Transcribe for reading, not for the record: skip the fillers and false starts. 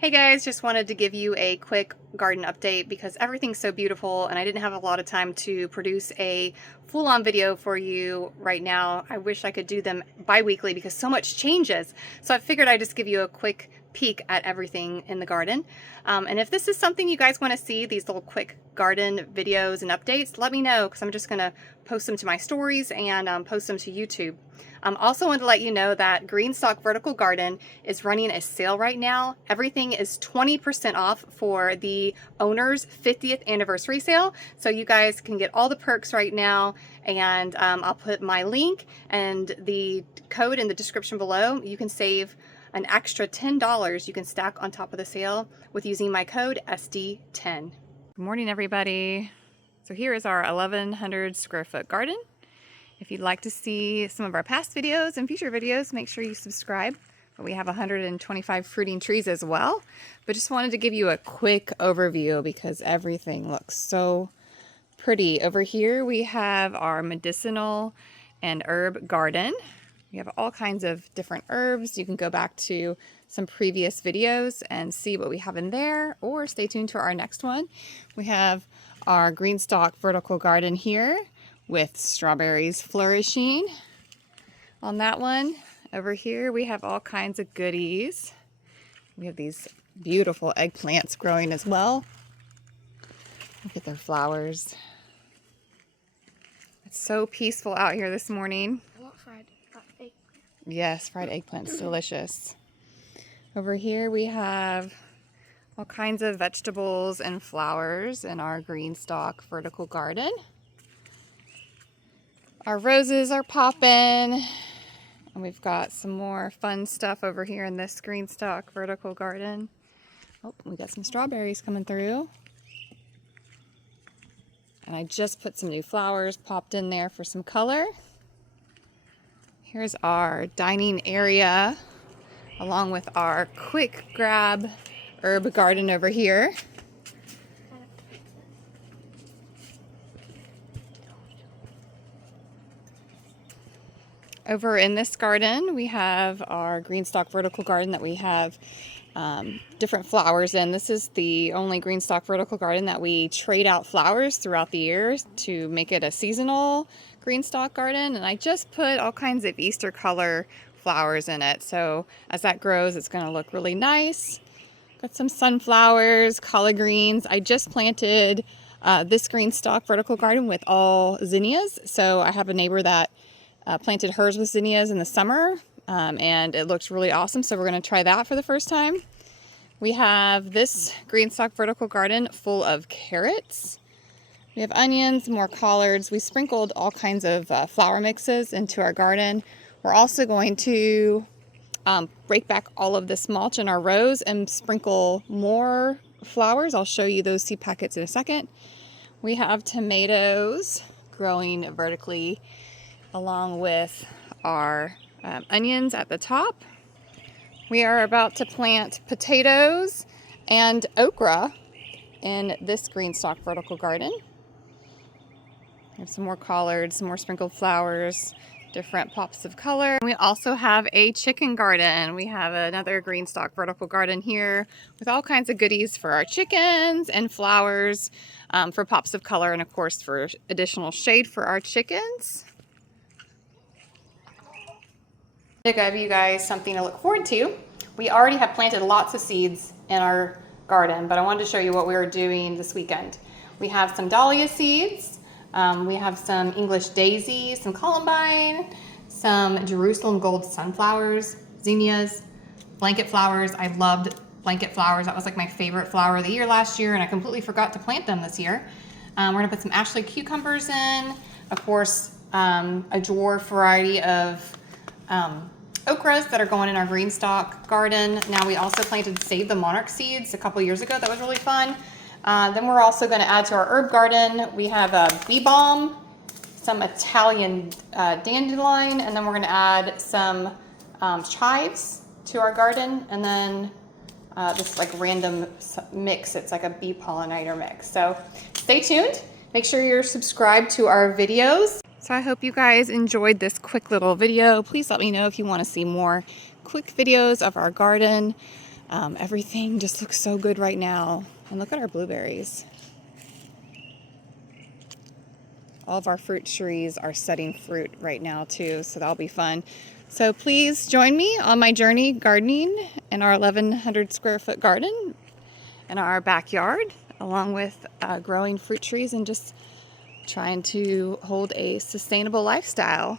Hey guys, just wanted to give you a quick garden update because everything's so beautiful and I didn't have a lot of time to produce a full-on video for you right now. I wish I could do them bi-weekly because so much changes. So I figured I'd just give you a quick peek at everything in the garden. And if this is something you guys want to see, these little quick garden videos and updates, let me know because I'm just going to post them to my stories and post them to YouTube. Also wanted to let you know that GreenStalk Vertical Garden is running a sale right now. Everything is 20% off for the owner's 50th anniversary sale. So you guys can get all the perks right now, and I'll put my link and the code in the description below. You can save an extra $10 you can stack on top of the sale with using my code SD10. Good morning, everybody. So here is our 1,100 square foot garden. If you'd like to see some of our past videos and future videos, make sure you subscribe. But we have 125 fruiting trees as well. But just wanted to give you a quick overview because everything looks so pretty. Over here we have our medicinal and herb garden. We have all kinds of different herbs. You can go back to some previous videos and see what we have in there, or stay tuned to our next one. We have our GreenStalk vertical garden here with strawberries flourishing on that one. Over here we have all kinds of goodies. We have these beautiful eggplants growing as well. Look at their flowers. It's so peaceful out here this morning. I want fried eggplant. Yes, fried eggplant's delicious. Over here we have all kinds of vegetables and flowers in our GreenStalk vertical garden. Our roses are popping, and we've got some more fun stuff over here in this GreenStalk vertical garden. Oh, we got some strawberries coming through. And I just put some new flowers popped in there for some color. Here's our dining area, along with our quick grab herb garden over here. Over in this garden, we have our GreenStalk vertical garden that we have different flowers in. This is the only GreenStalk vertical garden that we trade out flowers throughout the year to make it a seasonal GreenStalk garden. And I just put all kinds of Easter color flowers in it. So as that grows, it's going to look really nice. Got some sunflowers, collard greens. I just planted this GreenStalk vertical garden with all zinnias. So I have a neighbor that planted hers with zinnias in the summer, and it looks really awesome. So we're going to try that for the first time. We have this GreenStalk vertical garden full of carrots. We have onions, more collards. We sprinkled all kinds of flower mixes into our garden. We're also going to break back all of this mulch in our rows and sprinkle more flowers. I'll show you those seed packets in a second. We have tomatoes growing vertically along with our onions at the top. We are about to plant potatoes and okra in this GreenStalk vertical garden. We have some more collards, some more sprinkled flowers, different pops of color. We also have a chicken garden. We have another GreenStalk vertical garden here with all kinds of goodies for our chickens and flowers for pops of color, and of course for additional shade for our chickens. To give you guys something to look forward to. We already have planted lots of seeds in our garden, but I wanted to show you what we were doing this weekend. We have some dahlia seeds, we have some English daisy, some columbine, some Jerusalem gold sunflowers, zinnias, blanket flowers. I loved blanket flowers. That was like my favorite flower of the year last year, and I completely forgot to plant them this year. We're gonna put some Ashley cucumbers in, of course, a dwarf variety of okras that are going in our GreenStalk garden. Now we also planted Save the Monarch seeds a couple years ago. That was really fun. Then we're also going to add to our herb garden. We have a bee balm, some Italian dandelion, and then we're going to add some chives to our garden, and then this like random mix. It's like a bee pollinator mix. So stay tuned. Make sure you're subscribed to our videos. So I hope you guys enjoyed this quick little video. Please let me know if you want to see more quick videos of our garden. Everything just looks so good right now. And look at our blueberries. All of our fruit trees are setting fruit right now too, so that'll be fun. So please join me on my journey gardening in our 1,100 square foot garden in our backyard, along with growing fruit trees and just trying to hold a sustainable lifestyle.